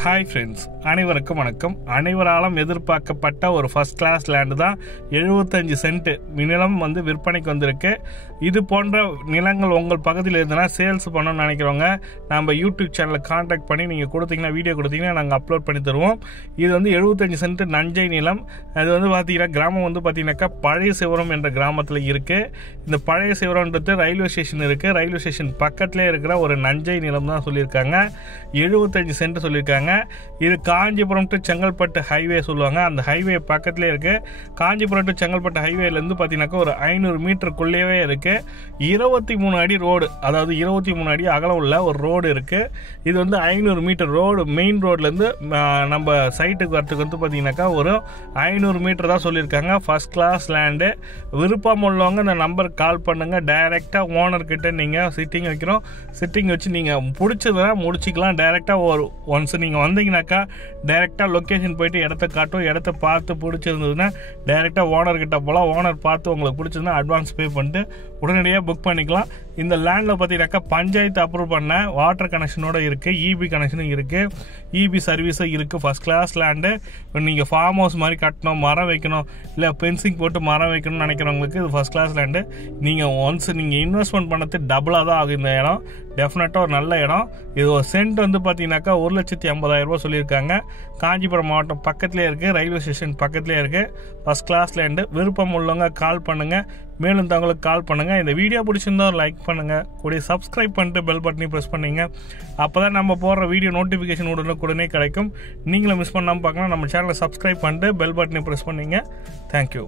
Hi friends, அனைவருக்கும் வணக்கம். அனைவராலும் எதிர்பார்க்கப்பட்ட ஒரு ஃபர்ஸ்ட் கிளாஸ் லேண்டு தான் 75 சென்ட் நிலம் விற்பனைக்கு வந்திருக்கு. இது போன்ற நிலங்கள் உங்கள் பகுதியில் இருந்தனா சேல்ஸ் பண்ணணும்னு நினைக்கிறவங்க நம்ம யூடியூப் சேனலில் கான்டாக்ட் பண்ணி நீங்கள் கொடுத்தீங்கன்னா, வீடியோ கொடுத்தீங்கன்னா நாங்கள் அப்லோட் பண்ணி தருவோம். இது 75 சென்ட் நஞ்சை நிலம். அது பார்த்தீங்கன்னா கிராமம் பார்த்தீங்கன்னாக்கா பழைய சிவரம் என்ற கிராமத்தில் இருக்குது. இந்த பழைய சிவரம்ன்றது ரயில்வே ஸ்டேஷன் இருக்குது. ரயில்வே ஸ்டேஷன் பக்கத்திலே இருக்கிற ஒரு நஞ்சை நிலம் தான் சொல்லியிருக்காங்க. 75 சென்ட் சொல்லியிருக்காங்க. இது காஞ்சிபுரம் டு செங்கல்பட்டு ஹைவே சொல்லுவாங்க. அந்த ஹைவே பக்கத்திலே இருக்கு. காஞ்சிபுரம் டு செங்கல்பட்டு ஹைவேலேருந்து பார்த்தீங்கன்னாக்கா ஒரு 500 மீட்டருக்குள்ளேயே இருக்கு. 23 அடி ரோடு, அதாவது 23 அடி அகலம் உள்ள ஒரு ரோடு இருக்கு. இது 500 மீட்டர் ரோடு. மெயின் ரோட்லேருந்து நம்ம சைட்டுக்கு வரத்துக்கு பார்த்தீங்கன்னாக்கா ஒரு 500 மீட்டர் தான் சொல்லியிருக்காங்க. First class land. விருப்பம் உள்ளவங்க இந்த நம்பருக்கு கால் பண்ணுங்க. டைரெக்டாக ஓனர்கிட்ட நீங்கள் சிட்டிங் வைக்கிறோம். சிட்டிங் வச்சு நீங்கள் பிடிச்சதுனா முடிச்சிக்கலாம். டைரெக்டாக ஒன்ஸ் நீங்கள் வந்தீங்கன்னாக்கா டைரெக்டாக லொக்கேஷன் போயிட்டு இடத்த காட்டும். இடத்த பார்த்து பிடிச்சிருந்ததுன்னா டைரெக்டாக ஓனர்கிட்ட போகலாம். ஓனர் பார்த்து உங்களுக்கு பிடிச்சதுன்னா அட்வான்ஸ் பே பண்ணிட்டு உடனடியாக புக் பண்ணிக்கலாம். இந்த லேண்டில் பார்த்தீங்கன்னாக்கா பஞ்சாயத்து அப்ரூவ் பண்ண வாட்டர் கனெக்ஷனோட இருக்குது. இபி கனெக்ஷனும் இருக்குது. இபி சர்வீஸும் இருக்குது. First class land. நீங்கள் ஃபார்ம் ஹவுஸ் மாதிரி கட்டணும், மரம் வைக்கணும், இல்லை பென்சிங் போட்டு மரம் வைக்கணும்னு நினைக்கிறவங்களுக்கு இது ஃபர்ஸ்ட் கிளாஸ் லேண்டு. நீங்கள் ஒன்ஸ் நீங்கள் இன்வெஸ்ட்மெண்ட் பண்ணது டபுளாக தான் ஆகும். இந்த இடம் டெஃபினட்டாக ஒரு நல்ல இடம். இது ஒரு சென்ட் பார்த்தீங்கன்னாக்கா 1,50,000 ரூபா சொல்லியிருக்காங்க. காஞ்சிபுரம் மாவட்டம் பக்கத்துலேயே இருக்குது. ரயில்வே ஸ்டேஷன் பக்கத்துலேயே இருக்குது. First class land. விருப்பம் உள்ளவங்க கால் பண்ணுங்கள். மேலும் தங்களுக்கு கால் பண்ணுங்கள். இந்த வீடியோ பிடிச்சிருந்தா லைக் பண்ணுங்கள். கூட சப்ஸ்கிரைப் பண்ணிட்டு பெல் பட்டனையும் ப்ரெஸ் பண்ணிங்க. அப்போ தான் நம்ம போடுற வீடியோ நோட்டிஃபிகேஷன் உடனே கிடைக்கும். நீங்களும் மிஸ் பண்ணாமல் பார்க்கலாம். நம்ம சேனலை சப்ஸ்கிரைப் பண்ணிட்டு பெல் பட்டனையும் ப்ரெஸ் பண்ணிங்க. தேங்க்யூ.